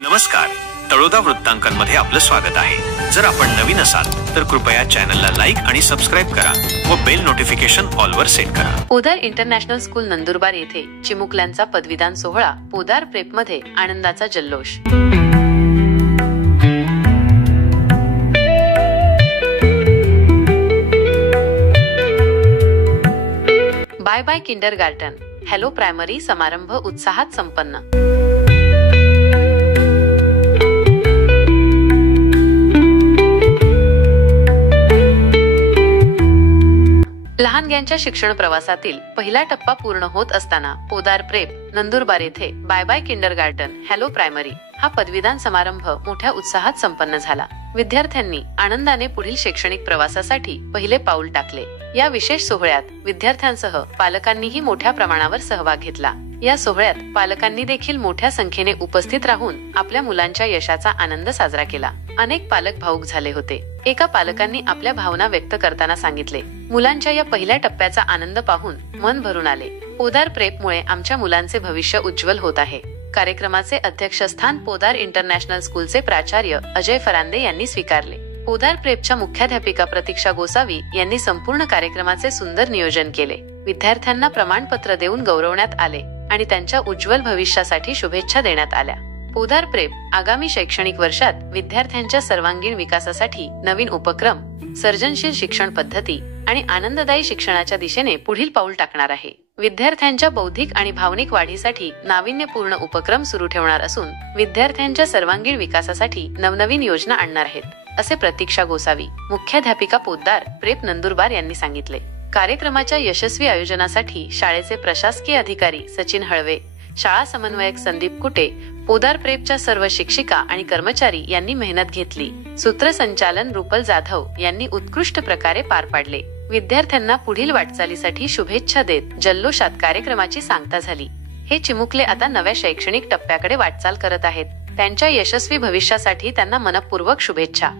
नमस्कार, तळोदा वृत्तांकनमध्ये आपलं स्वागत आहे। जर आपण नवीन असाल तर कृपया चॅनलला लाईक आणि सबस्क्राइब करा व बेल नोटिफिकेशन ऑल वर सेट करा। पोदार इंटरनॅशनल स्कूल नंदुरबार येथे चिमुकल्यांचा पदवीदान सोहळा, पोदार प्रेप मध्ये आनंदाचा जल्लोष। Bye bye kindergarten, hello primary समारंभ उत्साहात संपन्न। लहानग्यांच्या शिक्षण प्रवासातील पहिला टप्पा पूर्ण होत असताना पोदार प्रेप नंदुरबार येथे bye bye kindergarten, hello primary हा पदवीदान समारंभ मोठ्या उत्साहात संपन्न झाला। विद्यार्थ्यांनी आनंदाने पुढील शैक्षणिक प्रवासासाठी पहिले पाऊल टाकले। या विशेष सोहळ्यात विद्यार्थ्यांसह पालकांनीही मोठ्या प्रमाणावर सहभाग घेतला। या सोहळ्यात पालकांनी देखील मोठ्या संख्येने उपस्थित राहून आपल्या मुलांच्या यशाचा आनंद साजरा केला। अनेक पालक भावुक झाले होते। एका पालकांनी आपल्या भावना व्यक्त करताना सांगितले, मुलांच्या या पहिल्या टप्प्याचा आनंद पाहून मन भरून आले। पोदार प्रेपमुळे आमच्या मुलांचे भविष्य उज्ज्वल होत आहे। कार्यक्रमाचे अध्यक्षस्थान पोदार इंटरनॅशनल स्कूलचे प्राचार्य अजय फरांदे यांनी स्वीकारले। पोदार प्रेपच्या मुख्याध्यापिका प्रतीक्षा गोसावी यांनी संपूर्ण कार्यक्रमाचे सुंदर नियोजन केले। विद्यार्थ्यांना प्रमाणपत्र देऊन गौरवण्यात आले आणि त्यांच्या उज्ज्वल भविष्यासाठी शुभेच्छा देण्यात आल्या। पोदार प्रेप आगामी शैक्षणिक वर्षात विद्यार्थ्यांच्या सर्वांगीण विकासासाठी नवीन उपक्रम, सर्जनशील शिक्षण पद्धती आणि आनंददायी शिक्षणाच्या दिशेने पुढील पाऊल टाकणार आहे। विद्यार्थ्यांच्या बौद्धिक आणि भावनिक वाढीसाठी नाविन्यपूर्ण उपक्रम सुरू ठेवणार असून विद्यार्थ्यांच्या सर्वांगीण विकासासाठी नवनवीन योजना आणणार आहेत, असे प्रतीक्षा गोसावी, मुख्याध्यापिका पोदार प्रेप नंदुरबार यांनी सांगितले। कार्यक्रमाच्या यशस्वी आयोजनासाठी शाळेचे प्रशासकीय अधिकारी सचिन हळवे, शाळा समन्वयक संदीप कुटे, पोदार प्रेपच्या सर्व शिक्षिका आणि कर्मचारी यांनी मेहनत घेतली। सूत्रसंचालन रुपल जाधव यांनी उत्कृष्ट प्रकारे पार पाडले। विद्यार्थ्यांना पुढील वाटचालीसाठी शुभेच्छा देत जल्लोषात कार्यक्रमाची सांगता झाली। हे चिमुकले आता नव्या शैक्षणिक टप्प्याकडे वाटचाल करत आहेत। त्यांच्या यशस्वी भविष्यासाठी त्यांना मनपूर्वक शुभेच्छा।